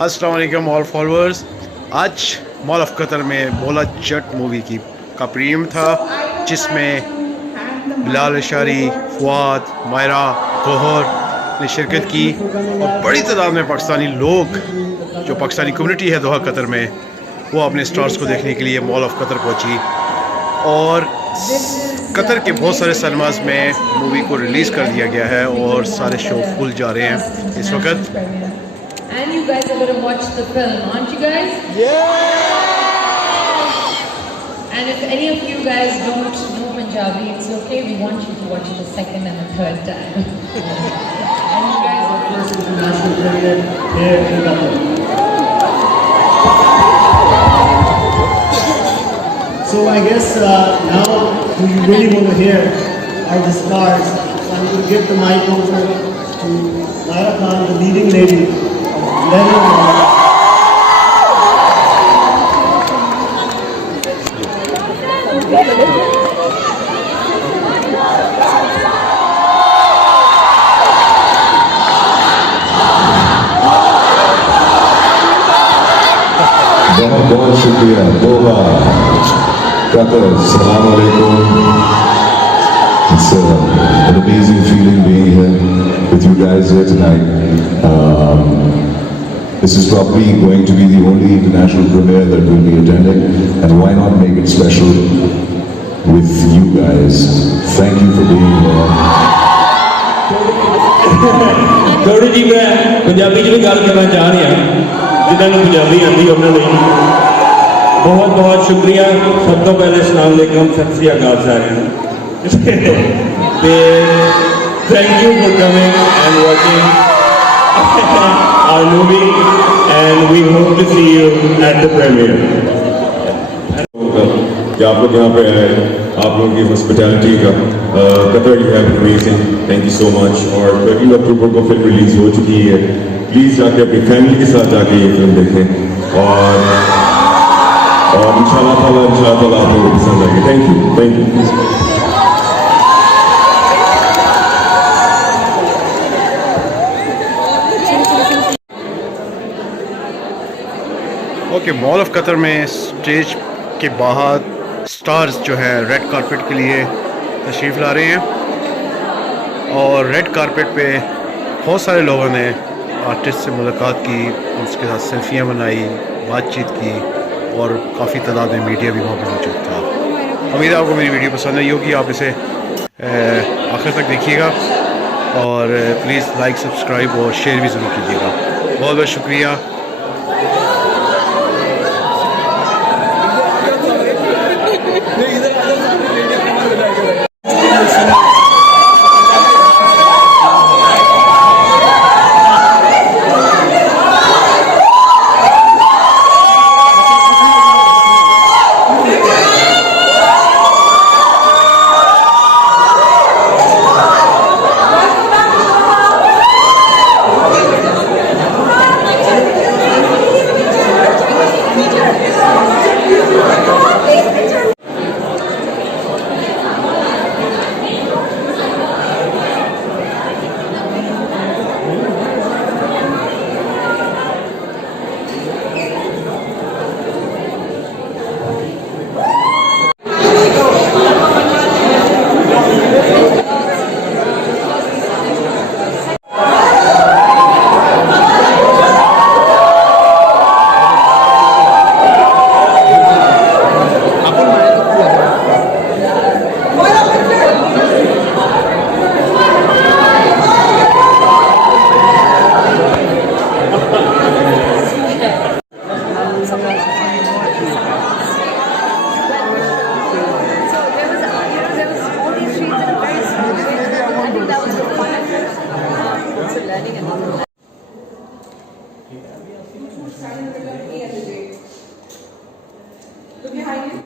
अस्सलाम वालेकुम all followers. आज मॉल ऑफ कतर में मौला जट मूवी का प्रीमियर था, जिसमें बिलाल अशारी, फुआद, मायरा, गौहर ने शिरकत की और बड़ी तादाद में पाकिस्तानी लोग, जो पाकिस्तानी कम्युनिटी है दोहा कतर में, वो अपने स्टार्स को देखने के लिए मॉल ऑफ कतर पहुंची। और कतर के बहुत सारे सिनेमाज में मूवी को रिलीज़ कर दिया गया है और सारे शो फुल जा रहे हैं इस वक्त। And you guys are going to watch the film, aren't you guys? Yeah! And if any of you guys don't know Punjabi, it's okay. We want you to watch it a second and a third time. And you guys are First international premiere here in Qatar. So I guess now who you really want to hear are the stars. So I'm going to give the mic over to Maula Khan, the leading lady. बहुत शुक्रिया मोला कतर। अस्सलाम वालेकुम। It's an amazing feeling being here with you guys here tonight. This is probably going to be the only international premiere that we'll be attending, and why not make it special with you guys? Thank you for being here. थोड़ी जी मैं पंजाबी च भी गल करना चाह रहा जिन्होंने पंजाबी आती उन्होंने बहुत बहुत शुक्रिया। सब तो पहले अस्सलाम वालेकुम, सत श्री अकाल सारिਆਂ ਨੂੰ। Thank you for coming and watching our movie, and we hope to see you at the premiere. कि आप लोग यहाँ पे आए, आप लोगों की हॉस्पिटैलिटी का Qatar you have amazing, thank you so much. और 13 अक्टूबर को फिल्म रिलीज हो चुकी है, प्लीज़ जाके अपनी फैमिली के साथ जाके ये फिल्म देखें और इंशाल्लाह ताला आप लोगों को पसंद आएगी। Thank you, thank you. Okay, mall of Qatar में स्टेज के बाहर स्टार्स जो है रेड कारपेट के लिए तशरीफ़ ला रहे हैं और रेड कारपेट पे बहुत सारे लोगों ने आर्टिस्ट से मुलाकात की, उसके साथ सेल्फियाँ बनाई, बातचीत की और काफ़ी तादाद में मीडिया भी वहाँ पर मौजूद था। उम्मीद है आपको मेरी वीडियो पसंद आई होगी। आप इसे आखिर तक देखिएगा और प्लीज़ लाइक, सब्सक्राइब और शेयर भी ज़रूर कीजिएगा। बहुत बहुत शुक्रिया। Look behind you.